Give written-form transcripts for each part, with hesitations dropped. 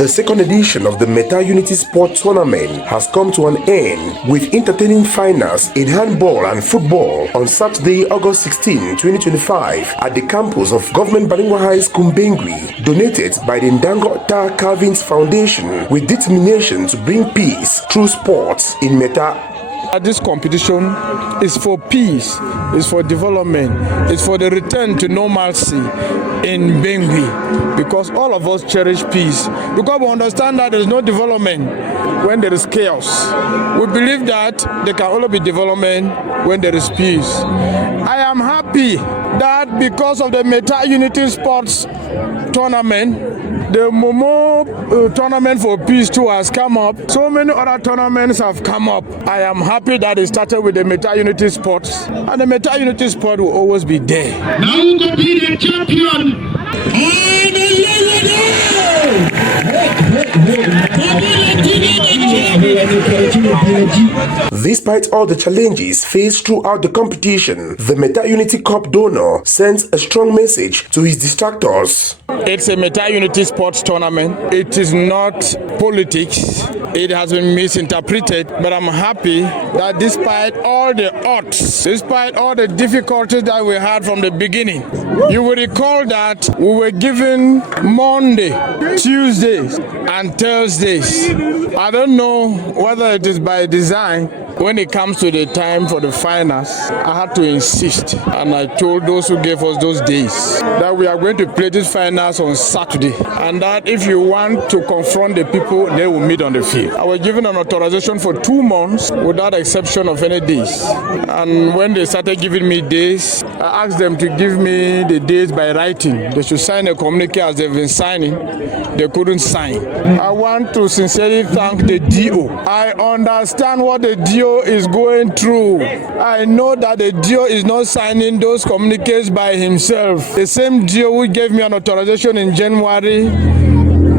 The second edition of the Meta Unity Sport Tournament has come to an end with entertaining finals in handball and football on Saturday, August 16, 2025 at the campus of Government Bilingual High School Bengui, donated by the Ndangota Calvin's Foundation with determination to bring peace through sports in Meta. This competition is for peace, is for development, is for the return to normalcy in Bengui, because all of us cherish peace, because we understand that there is no development when there is chaos. We believe that there can only be development when there is peace. I am happy that because of the Meta Unity Sports Tournament, the Momo tournament for peace too has come up. So many other tournaments have come up. I am happy that it started with the Meta Unity Sports, and the Meta Unity Sport will always be there. Now you can be the champion. Despite all the challenges faced throughout the competition, the Meta Unity Cup donor sends a strong message to his detractors. It's a Meta Unity Sports Tournament. It is not politics. It has been misinterpreted, but I'm happy that despite all the odds, despite all the difficulties that we had from the beginning, you will recall that we were given Monday, Tuesdays, and Thursdays. I don't know whether it is by design. When it comes to the time for the finals, I had to insist, and I told those who gave us those days that we are going to play these finals on Saturday, and that if you want to confront the people, they will meet on the field. I was given an authorization for 2 months without exception of any days, and when they started giving me days, I asked them to give me the days by writing. They should sign a communique as they've been signing. They couldn't sign. I want to sincerely thank the DO. I understand what the DO is going through. I know that the DO is not signing those communiques by himself. The same DO who gave me an authorization in January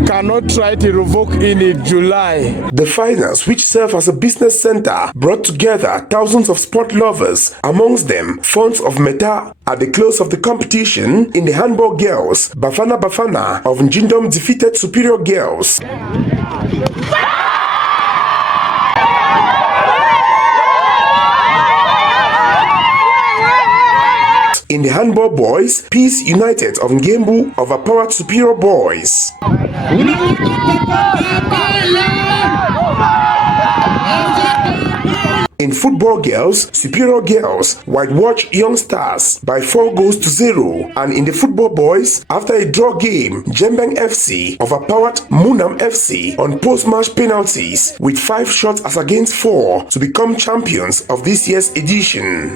cannot try to revoke in July. The finals, which serve as a business center, brought together thousands of sport lovers, amongst them fans of Meta. At the close of the competition, in the handball girls, Bafana Bafana of Njindom defeated Superior Girls. In the handball boys, Peace United of Ngembu overpowered Superior Boys. In football girls, Superior Girls whitewashed Young Stars by 4-0. And in the football boys, after a draw game, Jembeng FC overpowered Munam FC on post-match penalties with 5 shots as against 4 to become champions of this year's edition.